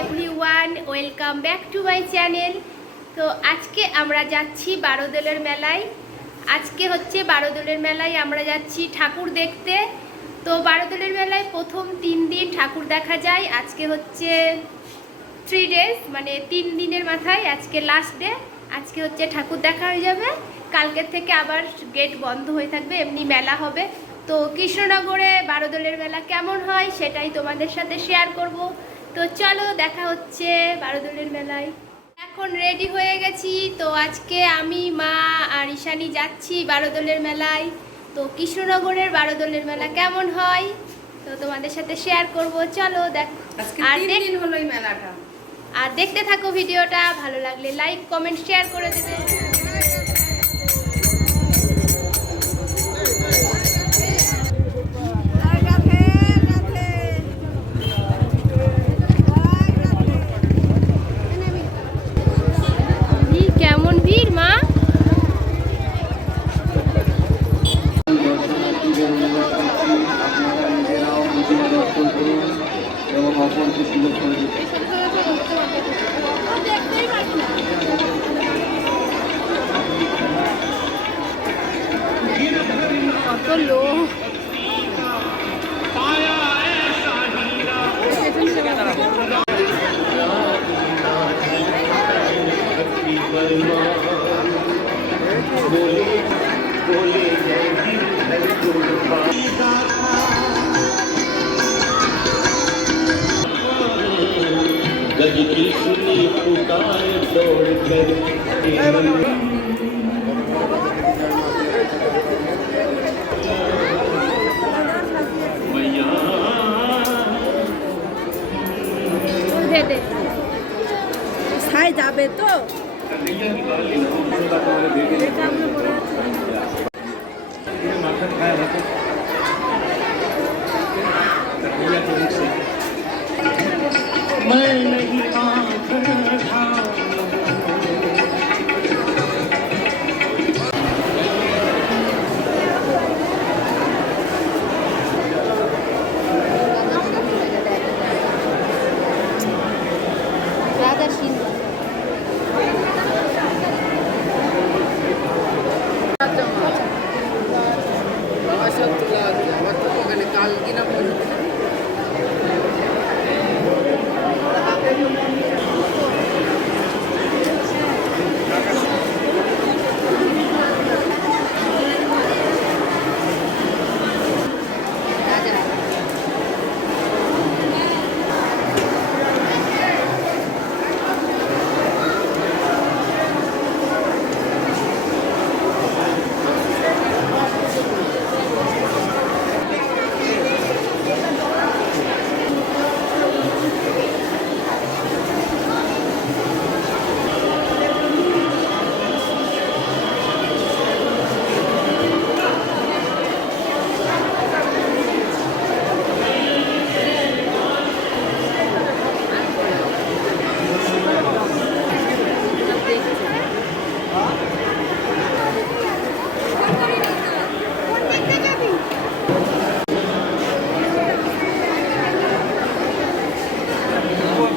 Everyone, welcome back to my channel. তো আজকে আমরা যাচ্ছি বারোদোলের মেলায়। আজকে হচ্ছে বারোদোলের মেলায় আমরা যাচ্ছি ঠাকুর দেখতে। তো বারোদোলের মেলায় প্রথম 3 দিন ঠাকুর দেখা যায়। আজকে হচ্ছে 3 ডেজ, মানে 3 দিনের মাথায় আজকে লাস্ট ডে। আজকে হচ্ছে ঠাকুর দেখা হয়ে যাবে, কালকের থেকে আবার গেট বন্ধ হয়ে থাকবে, এমনি মেলা হবে। তো কৃষ্ণনগরে বারোদোলের মেলা কেমন হয় সেটাই তোমাদের সাথে শেয়ার করব। তো চলো, দেখা হচ্ছে বারোদোলের মেলায়। এখন রেডি হয়ে গেছি। তো আজকে আমি, মা আর ঈশানী যাচ্ছি বারোদোলের মেলায়। তো কৃষ্ণনগরের বারোদোলের মেলা কেমন হয় তো তোমাদের সাথে শেয়ার করব। চলো দেখো, আর 3 দিন হলো এই মেলাটা। আর দেখতে থাকো ভিডিওটা, ভালো লাগলে লাইক কমেন্ট শেয়ার করে দেবে। কেমন ভিড় মা? কত লোক! गज की सुनी पुकार दौड़ कर কোথায় যাবে তো? मैं नहीं রাজা সিন্ধু কাল কিনা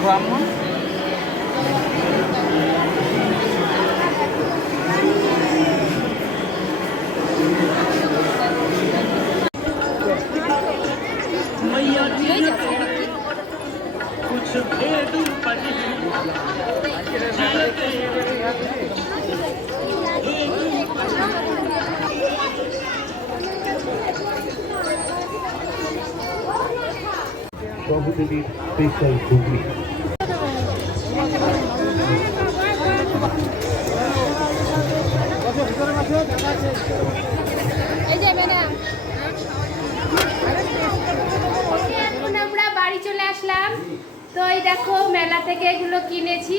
ব্রাহ্মণ मैया कुछ भेद पड़ी প্রভুদেবীর স্পেশাল ঘুগনি। এখন আমরা বাড়ি চলে আসলাম। তো এই দেখো, মেলা থেকে এগুলো কিনেছি,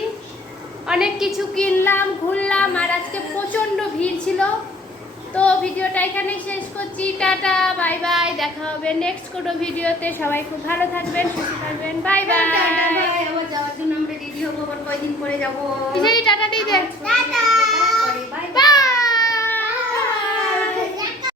অনেক কিছু কিনলাম, ঘুরলাম। আর আজকে প্রচণ্ড ভিড় ছিল। তো ভিডিওটা এখানেই শেষ করছি। টাটা, বাই বাই, দেখা হবে নেক্সট কোনো ভিডিওতে। সবাই খুব ভালো থাকবেন, সুস্থ থাকবেন। Bye bye. আবার যাওয়ার জন্য আমরা রেডি হবো, আবার কয়দিন পরে যাবো। টাটা দিয়ে দে। Bye bye.